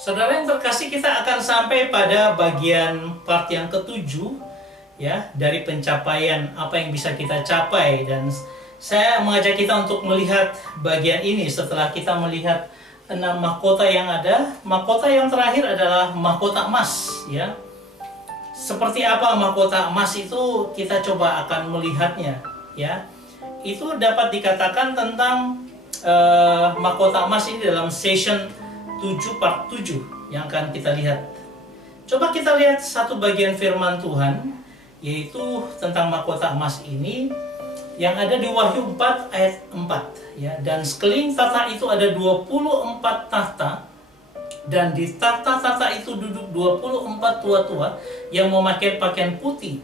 Saudara yang terkasih, kita akan sampai pada bagian part yang ketujuh ya, dari pencapaian apa yang bisa kita capai. Dan saya mengajak kita untuk melihat bagian ini setelah kita melihat 6 mahkota yang ada. Mahkota yang terakhir adalah mahkota emas ya. Seperti apa mahkota emas itu, kita coba akan melihatnya ya. Itu dapat dikatakan tentang mahkota emas ini dalam session 7 part 7 yang akan kita lihat. Coba kita lihat satu bagian firman Tuhan, yaitu tentang mahkota emas ini yang ada di Wahyu 4 ayat 4 ya. Dan sekeliling tahta itu ada 24 tahta, dan di tahta-tahta itu duduk 24 tua-tua yang memakai pakaian putih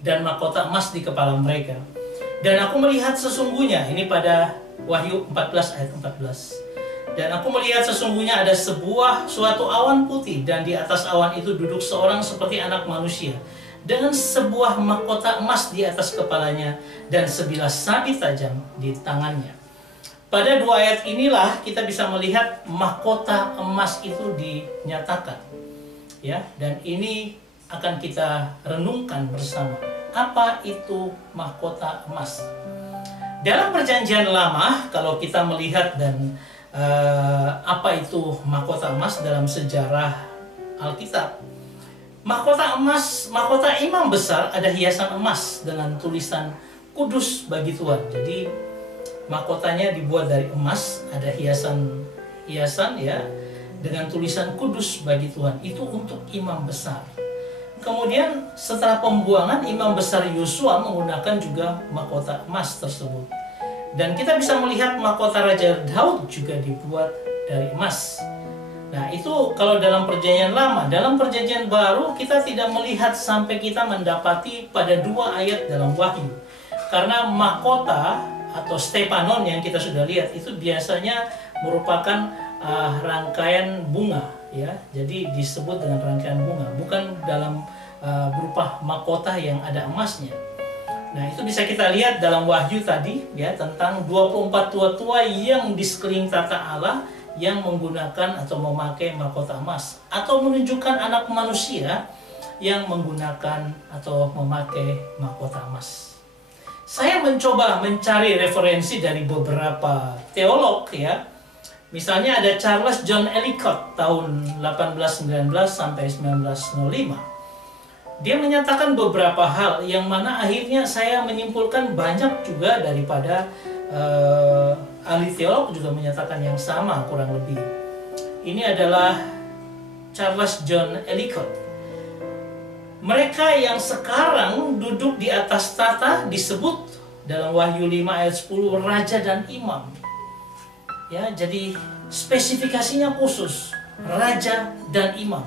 dan mahkota emas di kepala mereka. Dan aku melihat sesungguhnya, ini pada Wahyu 14 ayat 14. Dan aku melihat sesungguhnya ada suatu awan putih, dan di atas awan itu duduk seorang seperti anak manusia dengan sebuah mahkota emas di atas kepalanya dan sebilah sabit tajam di tangannya. Pada 2 ayat inilah kita bisa melihat mahkota emas itu dinyatakan ya, dan ini akan kita renungkan bersama. Apa itu mahkota emas? Dalam Perjanjian Lama, kalau kita melihat dan apa itu mahkota emas dalam sejarah Alkitab, mahkota emas, mahkota imam besar ada hiasan emas dengan tulisan kudus bagi Tuhan. Jadi mahkotanya dibuat dari emas, ada hiasan ya dengan tulisan kudus bagi Tuhan. Itu untuk imam besar. Kemudian setelah pembuangan, imam besar Yosua menggunakan juga mahkota emas tersebut. Dan kita bisa melihat mahkota Raja Daud juga dibuat dari emas. Nah, itu kalau dalam Perjanjian Lama. Dalam Perjanjian Baru kita tidak melihat sampai kita mendapati pada 2 ayat dalam Wahyu. Karena mahkota atau stepanon yang kita sudah lihat itu biasanya merupakan rangkaian bunga ya. Jadi disebut dengan rangkaian bunga, bukan dalam berupa mahkota yang ada emasnya. Nah, itu bisa kita lihat dalam Wahyu tadi ya, tentang 24 tua-tua yang di sekeliling tahta Allah yang menggunakan atau memakai mahkota emas, atau menunjukkan anak manusia yang menggunakan atau memakai mahkota emas. Saya mencoba mencari referensi dari beberapa teolog ya. Misalnya ada Charles John Ellicott tahun 1819 sampai 1905. Dia menyatakan beberapa hal yang mana akhirnya saya menyimpulkan banyak juga daripada ahli teolog juga menyatakan yang sama kurang lebih. Ini adalah Charles John Ellicott. Mereka yang sekarang duduk di atas tahta disebut dalam Wahyu 5 ayat 10 raja dan imam. Ya, jadi spesifikasinya khusus, raja dan imam.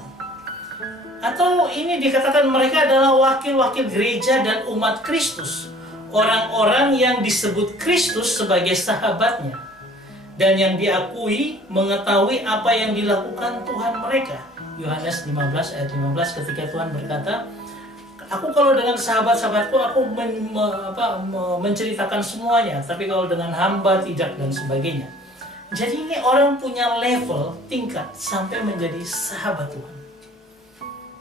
Atau ini dikatakan mereka adalah wakil-wakil gereja dan umat Kristus, orang-orang yang disebut Kristus sebagai sahabatnya, dan yang diakui mengetahui apa yang dilakukan Tuhan mereka. Yohanes 15 ayat 15, ketika Tuhan berkata, aku kalau dengan sahabat-sahabatku aku menceritakan semuanya, tapi kalau dengan hamba tidak, dan sebagainya. Jadi ini orang punya level tingkat sampai menjadi sahabat Tuhan.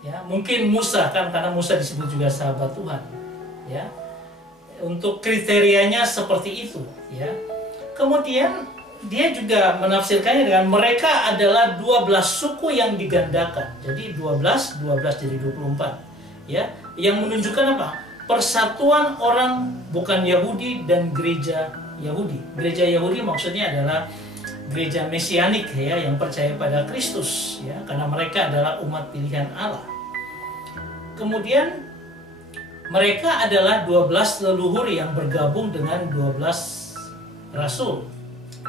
Ya, mungkin Musa kan, karena Musa disebut juga sahabat Tuhan. Ya, untuk kriterianya seperti itu. Ya, kemudian dia juga menafsirkannya dengan mereka adalah 12 suku yang digandakan. Jadi 12 jadi 24. Ya, yang menunjukkan apa? Persatuan orang bukan Yahudi dan gereja Yahudi. Gereja Yahudi maksudnya adalah gereja mesianik ya, yang percaya pada Kristus ya, karena mereka adalah umat pilihan Allah. Kemudian mereka adalah 12 leluhur yang bergabung dengan 12 rasul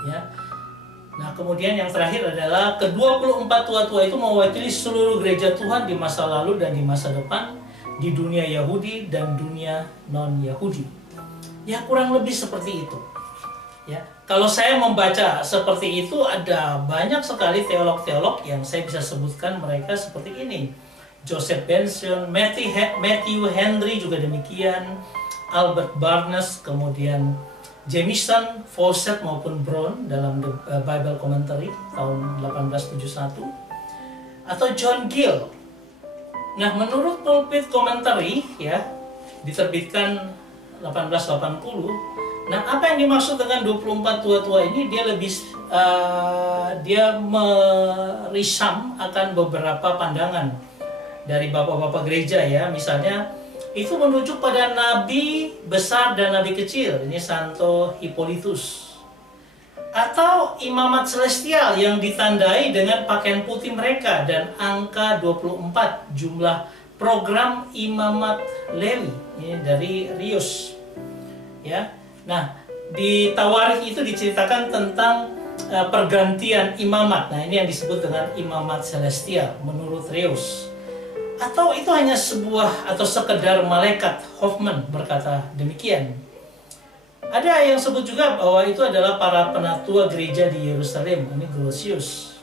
ya. Nah, kemudian yang terakhir adalah ke-24 tua-tua itu mewakili seluruh gereja Tuhan di masa lalu dan di masa depan, di dunia Yahudi dan dunia non-Yahudi. Ya, kurang lebih seperti itu. Ya, kalau saya membaca seperti itu, ada banyak sekali teolog-teolog yang saya bisa sebutkan mereka seperti ini. Joseph Benson, Matthew Henry juga demikian, Albert Barnes, kemudian Jamieson, Fawcett maupun Brown dalam The Bible Commentary tahun 1871. atau John Gill. Nah, menurut Pulpit Commentary ya, diterbitkan 1880. Nah, apa yang dimaksud dengan 24 tua-tua ini? Dia lebih dia merisam akan beberapa pandangan dari bapak-bapak gereja ya. Misalnya itu merujuk pada nabi besar dan nabi kecil, ini Santo Hippolytus, atau imamat celestial yang ditandai dengan pakaian putih mereka, dan angka 24 jumlah program imamat Lewi ini dari Rius ya. Nah, di Tawarikh itu diceritakan tentang pergantian imamat. Nah, ini yang disebut dengan imamat celestial menurut Rius. Atau itu hanya sebuah atau sekedar malaikat? Hoffman berkata demikian. Ada yang sebut juga bahwa itu adalah para penatua gereja di Yerusalem, ini Gelosius.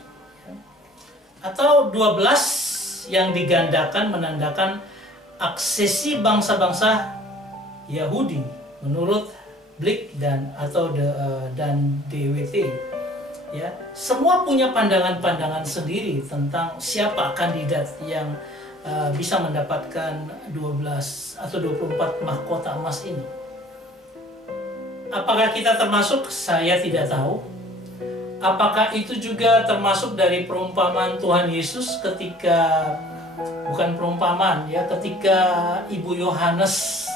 Atau 12 yang digandakan menandakan aksesi bangsa-bangsa Yahudi menurut Blick dan DWT. Ya, semua punya pandangan-pandangan sendiri tentang siapa kandidat yang bisa mendapatkan 12 atau 24 mahkota emas ini. Apakah kita termasuk? Saya tidak tahu. Apakah itu juga termasuk dari perumpamaan Tuhan Yesus ketika, bukan perumpamaan ya, ketika Ibu Yohanes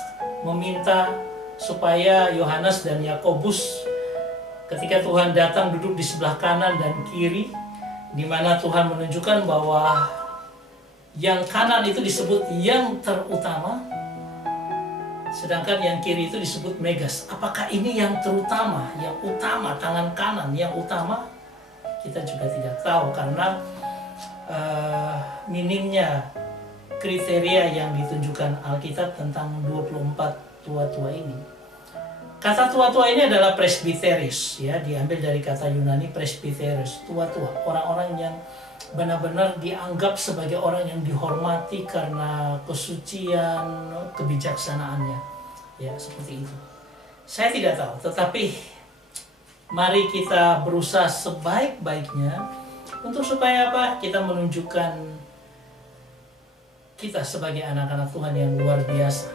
meminta supaya Yohanes dan Yakobus, ketika Tuhan datang duduk di sebelah kanan dan kiri, di mana Tuhan menunjukkan bahwa yang kanan itu disebut yang terutama, sedangkan yang kiri itu disebut megas. Apakah ini yang terutama, yang utama, tangan kanan yang utama? Kita juga tidak tahu karena minimnya kriteria yang ditunjukkan Alkitab tentang 24 tua-tua ini. Kata tua-tua ini adalah presbyteros ya, diambil dari kata Yunani presbyteros, tua-tua, orang-orang yang benar-benar dianggap sebagai orang yang dihormati karena kesucian, kebijaksanaannya. Ya, seperti itu. Saya tidak tahu, tetapi mari kita berusaha sebaik-baiknya untuk supaya apa? Kita menunjukkan kita sebagai anak-anak Tuhan yang luar biasa,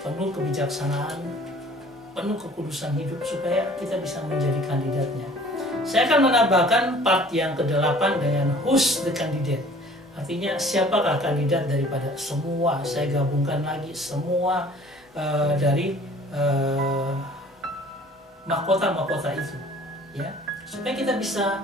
penuh kebijaksanaan, penuh kekudusan hidup, supaya kita bisa menjadi kandidatnya. Saya akan menambahkan part yang ke-8 dengan who's the candidate. Artinya siapakah kandidat daripada semua. Saya gabungkan lagi semua dari mahkota-mahkota itu, ya, supaya kita bisa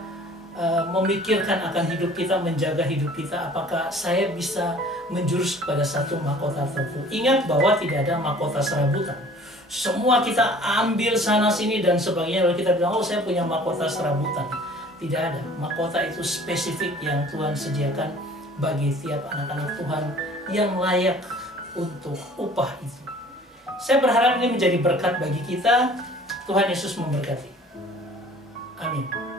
memikirkan akan hidup kita, menjaga hidup kita. Apakah saya bisa menjurus kepada satu mahkota tertentu? Ingat bahwa tidak ada mahkota serabutan. Semua kita ambil sana sini dan sebagainya, lalu kita bilang, oh saya punya mahkota serabutan. Tidak ada. Mahkota itu spesifik yang Tuhan sediakan bagi tiap anak-anak Tuhan yang layak untuk upah itu. Saya berharap ini menjadi berkat bagi kita. Tuhan Yesus memberkati. Amin.